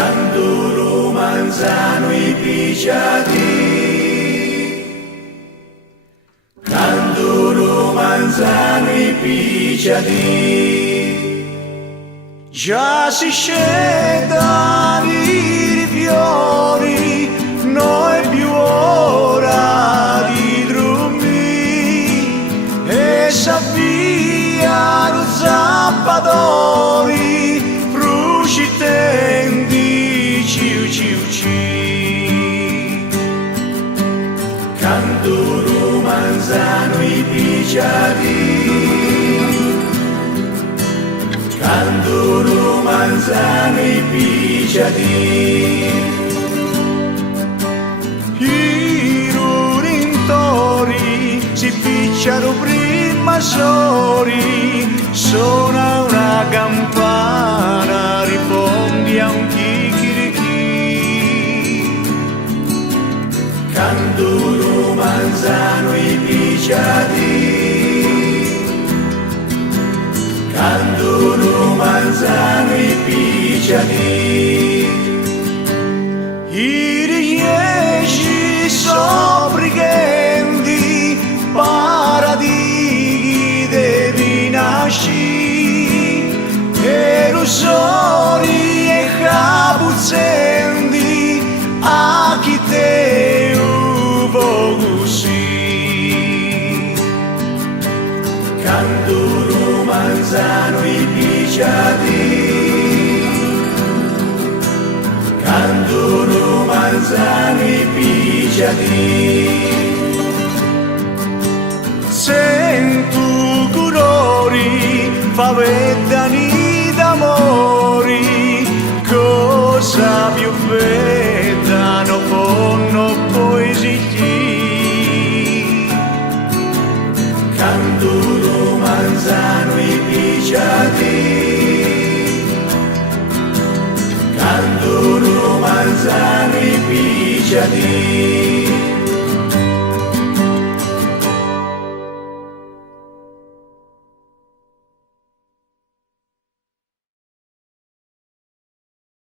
Canduru manzano i picciati, Canduru manzano i picciati. Già si scedono i fiori, non è più ora di dormire, e s'avvia lo zappatori, fruscitendi ciu ciu ciu. Canduru manzano i picciati, Canduru manzano i picciati. I rurintori si picciano prima soli, suona una campana, rispondi a un chicchirichì. Canduru manzano i picciati, Canduru manzano i picciati. I riesci sobrichendi, paradisi devi nasci, erosori e capuzzendi, a chi te uvo così. Canduru manzano i picciati, Canduru manzano i picciati. Sento colori, favettani d'amori, cosa più bella non fanno poesia. Canduru manzano i picciati, Canduru manzano i picciati.